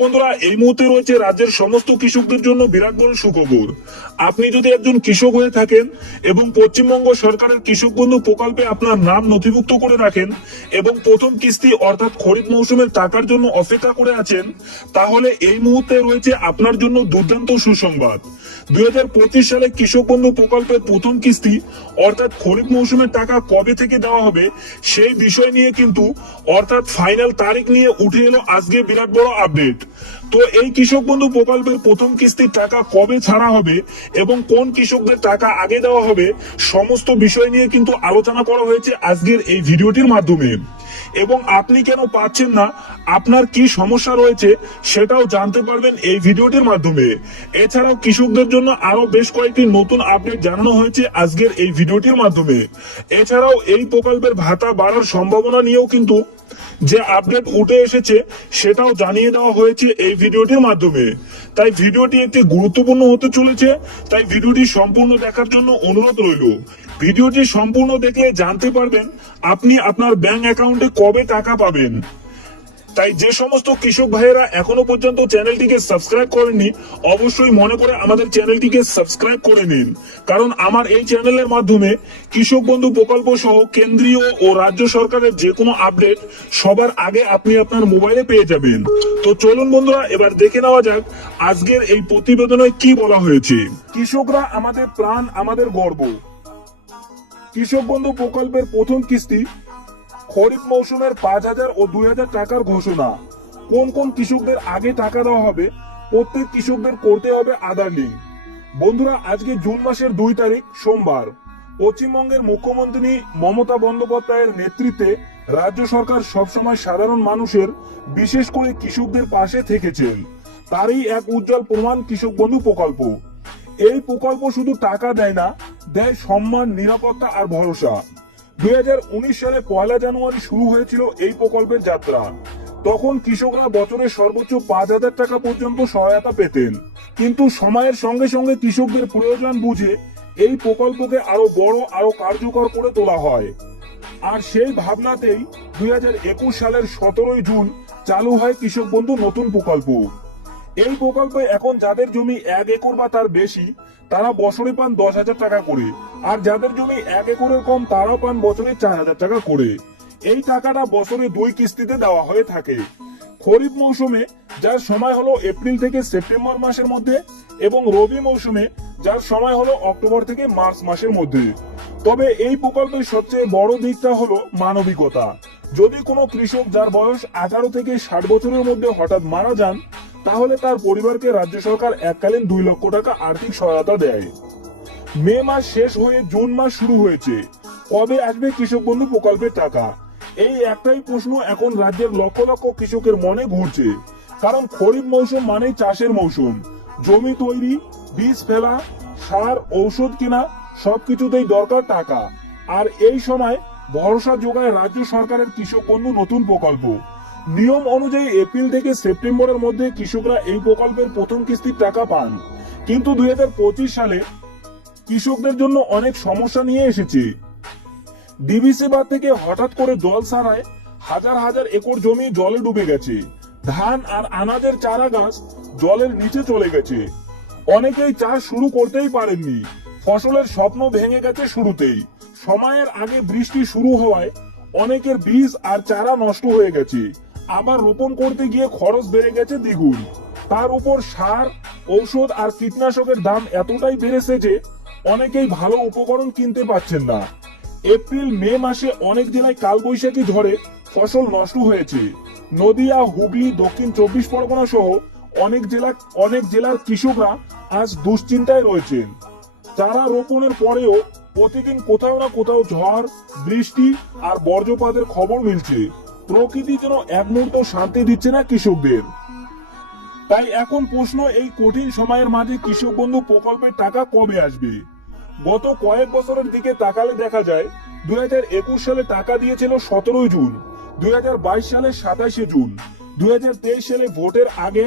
বন্ধুরা, এই মুহূর্তে রয়েছে রাজ্যের সমস্ত কৃষকদের জন্য বিরাট বড় সুখবর। আপনি যদি একজন কৃষক হয়ে থাকেন এবং পশ্চিমবঙ্গ সরকারের কৃষক বন্ধু প্রকল্পে আপনার নাম নথিভুক্ত করে রাখেন এবং প্রথম কিস্তি অর্থাৎ খরিফ মৌসুমের টাকার জন্য অপেক্ষা করে আছেন, তাহলে এই মুহূর্তে রয়েছে আপনার জন্য দুর্দান্ত সুসংবাদ। দুই হাজার পঁচিশ সালে কৃষক বন্ধু প্রকল্পের প্রথম কিস্তি অর্থাৎ খরিফ মৌসুমের টাকা কবে থেকে দেওয়া হবে, সেই বিষয় নিয়ে কিন্তু অর্থাৎ ফাইনাল তারিখ নিয়ে উঠে এলো আজকে বিরাট বড় আপডেট তো এই কৃষক বন্ধু প্রকল্পের প্রথম কিস্তির টাকা কবে ছাড়া হবে এবং কোন কৃষকদের টাকা আগে দেওয়া হবে, সমস্ত বিষয় নিয়ে কিন্তু আলোচনা করা হয়েছে আজকের এই ভিডিওটির মাধ্যমে। এবং আপনি কেন পাচ্ছেন না, আপনার কি সমস্যা রয়েছে সেটাও জানতে পারবেন এই ভিডিওটির মাধ্যমে। এছাড়াও কৃষকদের জন্য আরও বেশ কয়েকটি নতুন আপডেট জানানো হয়েছে আজকের এই ভিডিওটির মাধ্যমে। এছাড়াও এই প্রকল্পের ভাতা বাড়ার সম্ভাবনা নিয়েও কিন্তু যে আপডেট উঠে এসেছে, সেটাও জানিয়ে দেওয়া হয়েছে এই ভিডিওটির মাধ্যমে। তাই ভিডিওটি একটি গুরুত্বপূর্ণ হতে চলেছে, তাই ভিডিওটি সম্পূর্ণ দেখার জন্য অনুরোধ রইল। ভিডিওটি সম্পূর্ণ দেখলে জানতে পারবেন আপনি আপনার ব্যাংক অ্যাকাউন্টে কবে টাকা পাবেন। তাই যে সমস্ত কৃষক ভাইয়েরা এখনও পর্যন্ত চ্যানেলটিকে সাবস্ক্রাইব করেননি, অবশ্যই মনে করে আমাদের চ্যানেলটিকে সাবস্ক্রাইব করে নিন। কারণ আমার এই চ্যানেলের মাধ্যমে কৃষক বন্ধু প্রকল্প সহ কেন্দ্রীয় ও রাজ্য সরকারের যে কোনো আপডেট সবার আগে আপনি আপনার মোবাইলে পেয়ে যাবেন। তো চলুন বন্ধুরা, এবার দেখে নেওয়া যাক আজকের এই প্রতিবেদনে কি বলা হয়েছে। কৃষকরা আমাদের প্রাণ, আমাদের গর্ব। কৃষক বন্ধু প্রকল্পের প্রথম কিস্তি খরিফ মৌসুমের পাঁচ হাজার ও দুই হাজার টাকার ঘোষণা। কোন কোন কৃষকদের আগে টাকা দেওয়া হবে, প্রত্যেক কৃষকদের করতে হবে আধার লিঙ্ক। বন্ধুরা, আজকে জুন মাসের দুই তারিখ, সোমবার। পশ্চিমবঙ্গের মুখ্যমন্ত্রী মমতা বন্দ্যোপাধ্যায়ের নেতৃত্বে রাজ্য সরকার সবসময় সাধারণ মানুষের, বিশেষ করে কৃষকদের পাশে থেকেছেন তারই এক উজ্জ্বল প্রমাণ কৃষক বন্ধু প্রকল্প। এই প্রকল্প শুধু টাকা দেয় না, দেয় সম্মান, নিরাপত্তা আর ভরসা। দু হাজার উনিশ সালে পয়লা জানুয়ারি শুরু হয়েছিল এই প্রকল্পের যাত্রা। তখন কৃষকরা বছরে সর্বোচ্চ পাঁচ হাজার টাকা পর্যন্ত সহায়তা পেতেন। কিন্তু সময়ের সঙ্গে সঙ্গে কৃষকদের প্রয়োজন বুঝে এই প্রকল্পকে আরও বড়, আরও কার্যকর করে তোলা হয়। আর সেই ভাবনাতেই দুই হাজার একুশ সালের সতেরোই জুন চালু হয় কৃষক বন্ধু নতুন প্রকল্প। এই প্রকল্পে এখন যাদের জমি এক একর বা তার বেশি, তারা বছরে পান দশ হাজার টাকা করে। আর যাদের জমি এক একরের কম, তারাও পান বছরে চার হাজার টাকা করে। এই টাকাটা বছরে দুই কিস্তিতে দেওয়া হয়ে থাকে। খরিফ মৌসুমে, যার সময় হলো এপ্রিল থেকে সেপ্টেম্বর মাসের মধ্যে এবং রবি মৌসুমে, যার সময় হলো অক্টোবর থেকে মার্চ মাসের মধ্যে। তবে এই প্রকল্পের সবচেয়ে বড় দিকটা হলো মানবিকতা। যদি কোনো কৃষক যার বয়স আঠারো থেকে ষাট বছরের মধ্যে হঠাৎ মারা যান তাহলে তার পরিবারকে রাজ্য সরকার এককালীন দুই লক্ষ টাকা আর্থিক সহায়তা দেয়। মে মাস শেষ হয়ে জুন মাস শুরু হয়েছে। কবে আসবে কৃষক বন্ধু প্রকল্পের টাকা? এই একটাই প্রশ্ন এখন রাজ্যের লক্ষ লক্ষ কৃষকের মনে ঘুরছে। কারণ খরিফ মৌসুম মানেই চাষের মৌসুম। জমি তৈরি, বীজ ফেলা, সার, ঔষধ কেনা, সবকিছুতেই দরকার টাকা। আর এই সময় ভরসা যোগায় রাজ্য সরকারের কৃষক বন্ধু নতুন প্রকল্প। নিয়ম অনুযায়ী এপ্রিল থেকে সেপ্টেম্বরের মধ্যে কৃষকরা এই প্রকল্পের প্রথম কিস্তির টাকা পান। কিন্তু দুই হাজার পঁচিশ সালে কৃষকদের জন্য অনেক সমস্যা নিয়ে এসেছে। ডিবিসি বাঁধ থেকে হঠাৎ করে জল ছাড়ায় হাজার হাজার একর জমি জলে ডুবে গেছে। ধান আর আনাজের চারা গাছ জলের নিচে চলে গেছে। অনেকেই চাষ শুরু করতেই পারেননি। ফসলের স্বপ্ন ভেঙে গেছে শুরুতেই। সময়ের আগে বৃষ্টি শুরু হওয়ায় অনেকের বীজ আর চারা নষ্ট হয়ে গেছে। আবার রোপণ করতে গিয়ে খরচ বেড়ে গেছে দ্বিগুণ। তার উপর সার, ঔষধ আর কীটনাশকের দাম এতটাই বেড়েছে যে অনেকেই ভালো উপকরণ কিনতে পাচ্ছেন না। এপ্রিল, মে মাসে অনেক জেলায় কালবৈশাখী ঝড়ে ফসল নষ্ট হয়েছে। নদিয়া, হুগলি, দক্ষিণ চব্বিশ পরগনা সহ অনেক জেলা, অনেক জেলার কৃষকরা আজ দুশ্চিন্তায় রয়েছেন। চারা রোপণের পরেও প্রতিদিন কোথাও না কোথাও ঝড়, বৃষ্টি আর বর্জ্যপাতের খবর মিলছে। প্রকৃতি যেন এক মুহূর্ত শান্তি দিচ্ছে না কৃষকদের। তাই এখন প্রশ্ন এই কঠিন সময়ের মাঝে কৃষক বন্ধু প্রকল্পের টাকা কবে আসবে? গত কয়েক বছরের দিকে তাকালে দেখা যায়, দুই হাজার একুশ সালে টাকা দিয়েছিল সতেরোই জুন, দুই বাইশ সালে সাতাশে জুন, দুই তেইশ সালে ভোটের আগে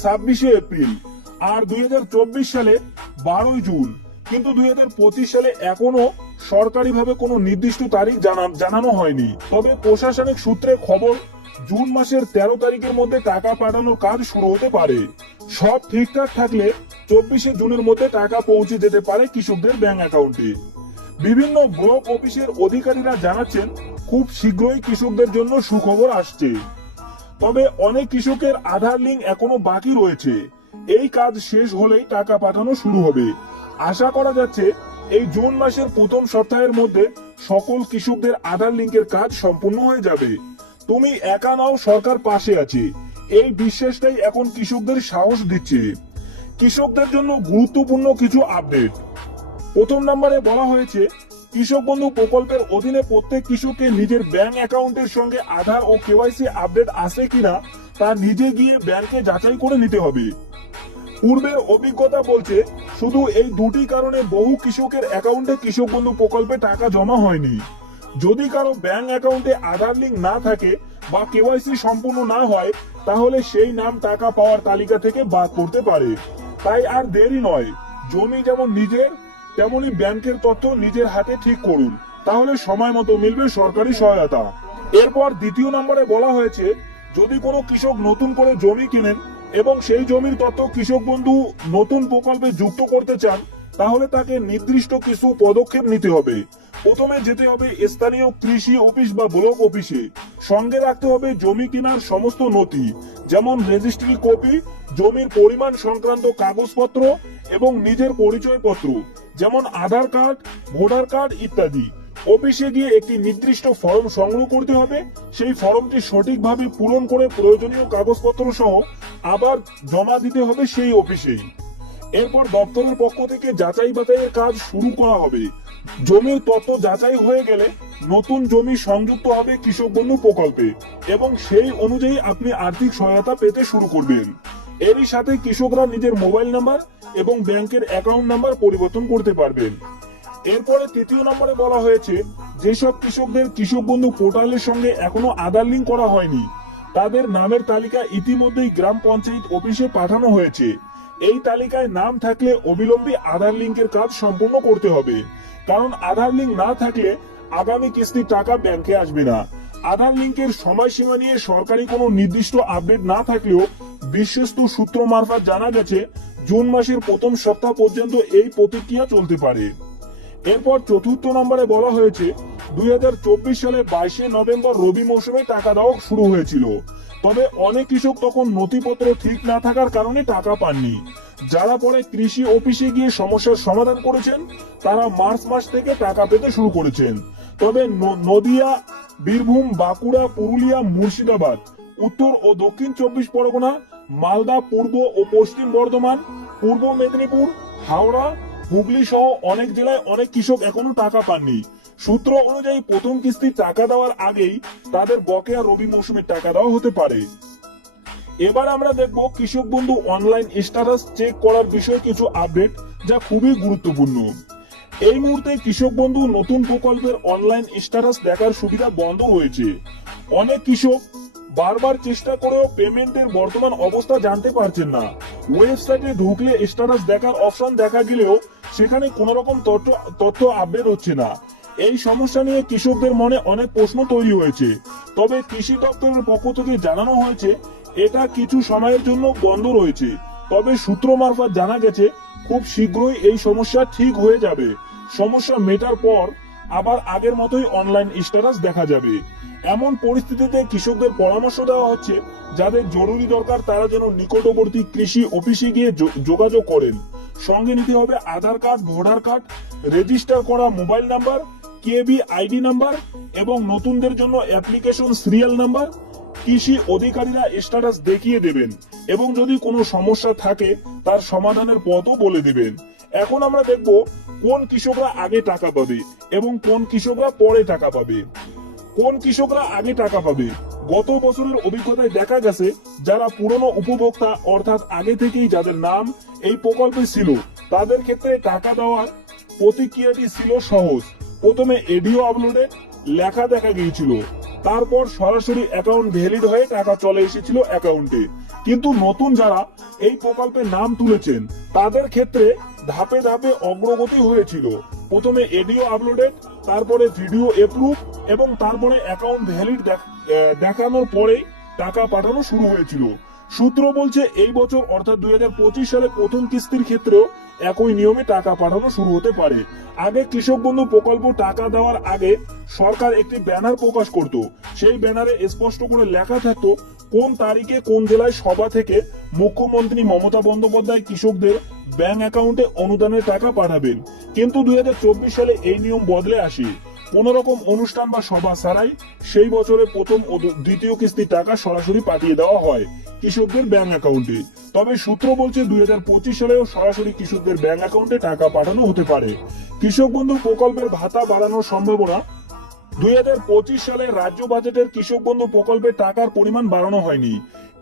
ছাব্বিশে এপ্রিল, আর দুই হাজার চব্বিশ সালে বারোই জুন। কিন্তু দুই হাজার পঁচিশ সালে এখনও সরকারিভাবে কোনো নির্দিষ্ট তারিখ জানা- জানানো হয়নি। তবে প্রশাসনিক সূত্রে খবর, জুন মাসের তেরো তারিখের মধ্যে টাকা পাঠানোর কাজ শুরু হতে পারে। সব ঠিকঠাক থাকলে চব্বিশে জুনের মধ্যে টাকা পৌঁছে যেতে পারে কৃষকদের ব্যাংক অ্যাকাউন্টে। বিভিন্ন ব্লক অফিসের অধিকারীরা জানাচ্ছেন, খুব শীঘ্রই কৃষকদের জন্য সুখবর আসছে। তবে অনেক কৃষকের আধার লিঙ্ক এখনও বাকি রয়েছে। এই কাজ শেষ হলেই টাকা পাঠানো শুরু হবে। আশা করা যাচ্ছে এই জুন মাসের প্রথম সপ্তাহের মধ্যে সকল কৃষকদের আধার লিঙ্কের কাজ সম্পূর্ণ হয়ে যাবে। তুমি একা নাও, সরকার পাশে আছে। এই বিশ্বাসটাই এখন কৃষকদের সাহস দিচ্ছে। কৃষকদের জন্য গুরুত্বপূর্ণ কিছু আপডেট। প্রথম নম্বরে বলা হয়েছে, কৃষক বন্ধু প্রকল্পের অধীনে প্রত্যেক কৃষককে নিজের ব্যাংক অ্যাকাউন্টের সঙ্গে আধার ও কেওয়াইসি আপডেট আছে কিনা তা নিজে গিয়ে ব্যাংকে যাচাই করে নিতে হবে। পূর্বের অভিজ্ঞতা বলছে, শুধু এই দুটি কারণে বহু কৃষকের অ্যাকাউন্টে কৃষক বন্ধু প্রকল্পে টাকা জমা হয়নি। যদি কারও ব্যাংক অ্যাকাউন্টে আধার লিঙ্ক না থাকে বা কেওয়াইসি সম্পূর্ণ না হয়, তাহলে সেই নাম টাকা পাওয়ার তালিকা থেকে বাদ করতে পারে। তাই আর দেরি নয়। জমি যেমন নিজের, তেমনি ব্যাংকের তথ্য নিজের হাতে ঠিক করুন। তাহলে সময় মতো মিলবে সরকারি সহায়তা। এরপর দ্বিতীয় নম্বরে বলা হয়েছে, যদি কোনো কৃষক নতুন করে জমি কিনেন এবং সেই জমির তথ্য কৃষক বন্ধু নতুন প্রকল্পে যুক্ত করতে চান, তাহলে তাকে নির্দিষ্ট কিছু পদক্ষেপ নিতে হবে। প্রথমে যেতে হবে স্থানীয় কৃষি অফিস বা ব্লক অফিসে। সঙ্গে রাখতে হবে জমি কেনার সমস্ত নথি, যেমন রেজিস্ট্রি কপি জমির পরিমাণ সংক্রান্ত কাগজপত্র এবং নিজের পরিচয়পত্র, যেমন আধার কার্ড, ভোটার কার্ড ইত্যাদি। অফিসে গিয়ে একটি নির্দিষ্ট ফর্ম সংগ্রহ করতে হবে। সেই ফর্মটি সঠিকভাবে পূরণ করে প্রয়োজনীয় কাগজপত্র সহ আবার জমা দিতে হবে সেই অফিসেই। এরপর দপ্তরের পক্ষ থেকে যাচাই বাছাইয়ের কাজ শুরু করা হবে। জমির তথ্য যাচাই হয়ে গেলে নতুন জমি সংযুক্ত হবে কৃষক বন্ধু প্রকল্পে এবং সেই অনুযায়ী আপনি আর্থিক সহায়তা পেতে শুরু করবেন। এরই সাথে কৃষকরা নিজের মোবাইল নাম্বার এবং ব্যাংকের অ্যাকাউন্ট নাম্বার পরিবর্তন করতে পারবেন। এরপরে তৃতীয় নম্বরে বলা হয়েছে, যেসব কৃষকদের কৃষক বন্ধু পোর্টালের সঙ্গে এখনও আধার লিঙ্ক করা হয়নি, তাদের নামের তালিকা ইতিমধ্যেই গ্রাম পঞ্চায়েত অফিসে পাঠানো হয়েছে। এই তালিকায় নাম থাকলে অবিলম্বে আধার লিঙ্কের কাজ সম্পূর্ণ করতে হবে। কারণ আধার লিঙ্ক না থাকলে আগামী কিস্তির টাকা ব্যাংকে আসবে না। আধার লিঙ্কের সময়সীমা নিয়ে সরকারি কোনো নির্দিষ্ট আপডেট না থাকলেও বিশ্বস্ত সূত্র মারফত জানা গেছে, জুন মাসের প্রথম সপ্তাহ পর্যন্ত এই প্রতিক্রিয়া চলতে পারে। এরপর চতুর্থ নম্বরে বলা হয়েছে, দুই সালে বাইশে নভেম্বর রবি মৌসুমে টাকা দেওয়া শুরু হয়েছিল। তবে অনেক কৃষক তখন নথিপত্র ঠিক না থাকার কারণে টাকা পাননি। যারা পরে কৃষি অফিসে গিয়ে সমস্যার সমাধান করেছেন, তারা মার্চ মাস থেকে টাকা পেতে শুরু করেছেন। তবে নদিয়া, বীরভূম, বাঁকুড়া, পুরুলিয়া, মুর্শিদাবাদ, উত্তর ও দক্ষিণ চব্বিশ পরগনা, মালদা, পূর্ব ও পশ্চিম বর্ধমান, পূর্ব মেদিনীপুর, হাওড়া হুগলি সহ অনেক জেলায় অনেক কৃষক এখনও টাকা পাননি। সূত্র অনুযায়ী প্রথম কিস্তি টাকা দেওয়ার আগেই তাদের বকেয়া রবি মৌসুমের টাকা দেওয়া হতে পারে। এবার আমরা দেখব কৃষক বন্ধু অনলাইন স্ট্যাটাস চেক করার বিষয়ে কিছু আপডেট যা খুবই গুরুত্বপূর্ণ। এই মুহূর্তে কৃষক বন্ধু নতুন প্রকল্পের অনলাইন স্ট্যাটাস দেখার সুবিধা বন্ধ হয়েছে অনেক কৃষক বারবার চেষ্টা করেও পেমেন্টের বর্তমান অবস্থা জানতে পারছেন না। ওয়েবসাইটে ঢুকলে স্ট্যাটাস দেখার অপশন দেখা গেলেও সেখানে কোনো রকম তথ্য আপডেট হচ্ছে না। এই সমস্যা নিয়ে কৃষকদের মনে অনেক প্রশ্ন তৈরি হয়েছে। তবে কৃষি দপ্তরের পক্ষ থেকে জানানো হয়েছে, এটা কিছু সময়ের জন্য বন্ধ রয়েছে। তবে সূত্র মারফত জানা গেছে, খুব শীঘ্রই এই সমস্যা ঠিক হয়ে যাবে। সমস্যা মেটার পর আবার আগের মতোই অনলাইন স্ট্যাটাস দেখা যাবে। এমন পরিস্থিতিতে কৃষকদের পরামর্শ দেওয়া হচ্ছে, যাদের জরুরি দরকার তারা যেন নিকটবর্তী কৃষি অফিসে গিয়ে যোগাযোগ করেন। সঙ্গে নিতে হবে Aadhaar card, voter card register করা মোবাইল নাম্বার কেবি আইডি নাম্বার এবং নতুনদের জন্য অ্যাপ্লিকেশন সিরিয়াল নাম্বার কৃষি অধিকারীরা স্ট্যাটাস দেখিয়ে দেবেন এবং যদি কোনো সমস্যা থাকে, তার সমাধানের পথও বলে দেবেন। এখন আমরা দেখব কোন কৃষকরা আগে টাকা পাবে এবং কোন কৃষকরা পরে টাকা পাবে। কোন কৃষকরা আগে টাকা পাবে? গত বছরের অভিজ্ঞতায় দেখা গেছে, যারা পুরনো উপভোক্তা, অর্থাৎ আগে থেকেই যাদের নাম এই প্রকল্পে ছিল, তাদের ক্ষেত্রে টাকা দেওয়ার প্রতিক্রিয়াটি ছিল সহজ। প্রথমে এডিও আপলোডে লেখা দেখা গিয়েছিল। তারপর সরাসরি অ্যাকাউন্ট ভ্যালিড হয়ে টাকা চলে এসেছিল অ্যাকাউন্টে কিন্তু নতুন যারা এই প্রকল্পে নাম তুলেছেন, তাদের ক্ষেত্রে ধাপে ধাপে অগ্রগতি হয়েছিল। প্রথমে এডিও আপলোডেড তারপরে ভিডিও এপ্রুভ এবং তারপরে অ্যাকাউন্ট ভ্যালিড দেখানোর পরেই টাকা পাঠানো শুরু হয়েছিল। সূত্র বলছে এই বছর অর্থাৎ দুই হাজার পঁচিশ সালে প্রথম কিস্তির ক্ষেত্রেও একই নিয়মে টাকা পাঠানো শুরু হতে পারে। আগে কৃষক বন্ধু প্রকল্প টাকা দেওয়ার আগে সরকার একটি ব্যানার প্রকাশ করত। সেই ব্যানারে স্পষ্ট করে লেখা থাকত কোন তারিখে কোন জেলায় সভা থেকে মুখ্যমন্ত্রী মমতা বন্দ্যোপাধ্যায় কৃষকদের ব্যাংক অ্যাকাউন্টে অনুদানের টাকা পাঠাবেন। কিন্তু দুই হাজার চব্বিশ সালে এই নিয়ম বদলে আসে। কোন রকম অনুষ্ঠান বা সভা ছাড়াই সেই বছরে প্রথম ও দ্বিতীয় কিস্তির টাকা সরাসরি পাঠিয়ে দেওয়া হয় কৃষকদের ব্যাংক অ্যাকাউন্টে। তবে সূত্র বলছে দুই সালেও সরাসরি কৃষকদের ব্যাংক অ্যাকাউন্টে টাকা পাঠানো হতে পারে। কৃষক বন্ধু প্রকল্পের ভাতা বাড়ানোর সম্ভাবনা, দুই হাজার পঁচিশ সালে রাজ্য বাজেটের কৃষক বন্ধু প্রকল্পের টাকার পরিমাণ বাড়ানো হয়নি।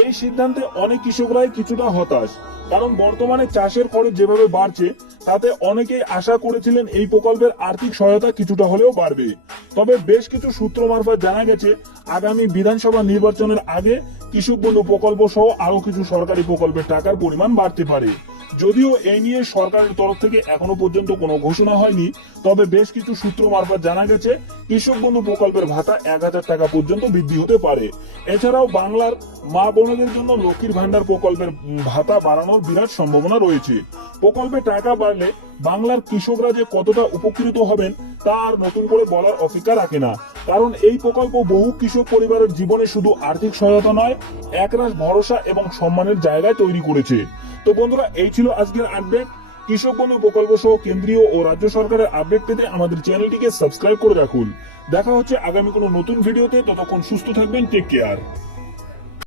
এই সিদ্ধান্তে অনেক কৃষকরাই কিছুটা হতাশ। কারণ বর্তমানে চাষের খরচ যেভাবে বাড়ছে, তাতে অনেকেই আশা করেছিলেন এই প্রকল্পের আর্থিক সহায়তা কিছুটা হলেও বাড়বে। তবে বেশ কিছু সূত্র মারফত জানা গেছে, আগামী বিধানসভা নির্বাচনের আগে কৃষক বন্ধু প্রকল্প সহ আরও কিছু সরকারি প্রকল্পের টাকার পরিমাণ বাড়তে পারে। যদিও এই নিয়ে সরকারের তরফ থেকে এখনও পর্যন্ত কোনো ঘোষণা হয়নি, তবে বেশ কিছু সূত্র মারফত জানা গেছে, কৃষক বন্ধু প্রকল্পের ভাতা এক হাজার টাকা পর্যন্ত বৃদ্ধি হতে পারে। এছাড়াও বাংলার মা বোনদের জন্য লক্ষ্মীর ভান্ডার প্রকল্পের ভাতা বাড়ানোর বিরাট সম্ভাবনা রয়েছে। প্রকল্পে টাকা বাড়লে বাংলার কৃষকরা যে কতটা উপকৃত হবেন, তা আর নতুন করে বলার অপেক্ষা রাখে না। কারণ এই প্রকল্প বহু কৃষক পরিবারের জীবনে শুধু আর্থিক সহায়তা নয়, একরাশ ভরসা এবং সম্মানের জায়গায় তৈরি করেছে। তো বন্ধুরা, এই ছিল আজকের আপডেট কৃষক বন্ধু প্রকল্প সহ কেন্দ্রীয় ও রাজ্য সরকারের আপডেট পেতে আমাদের চ্যানেলটিকে সাবস্ক্রাইব করে রাখুন। দেখা হচ্ছে আগামী কোনো নতুন ভিডিওতে ততক্ষণ সুস্থ থাকবেন টেক কেয়ার